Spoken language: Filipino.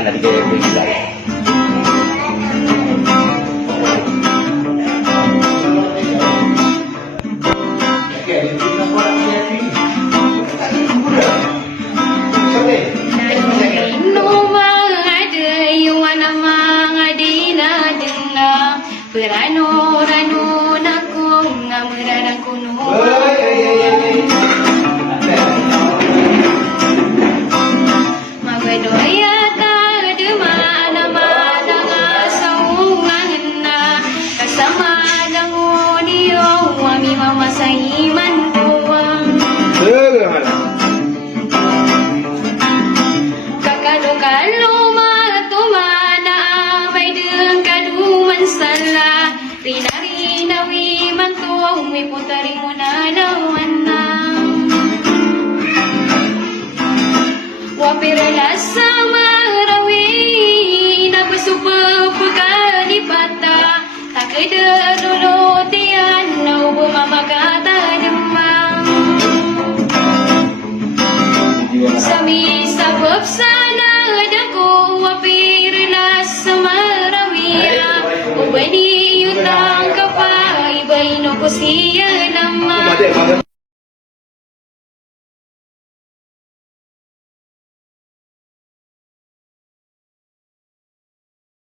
yang nanti kayak begini. Berano-rano nako ngamerarang kuno. Magadoya ka demana-mana nga saungan na kasama ng uniyo wami mamasahiman tuwang. Kakalo-kalo matumana may deng kaduman sala. Rina-rinawi man tuwang may putaring mo na naman na. Wapirala sa marawi napasupa pagkalipata takay-darulutian na ubo mamakata namang sami sa sana dako wapirala sa marawi ubay ni yutang kapay bay no ko siya naman.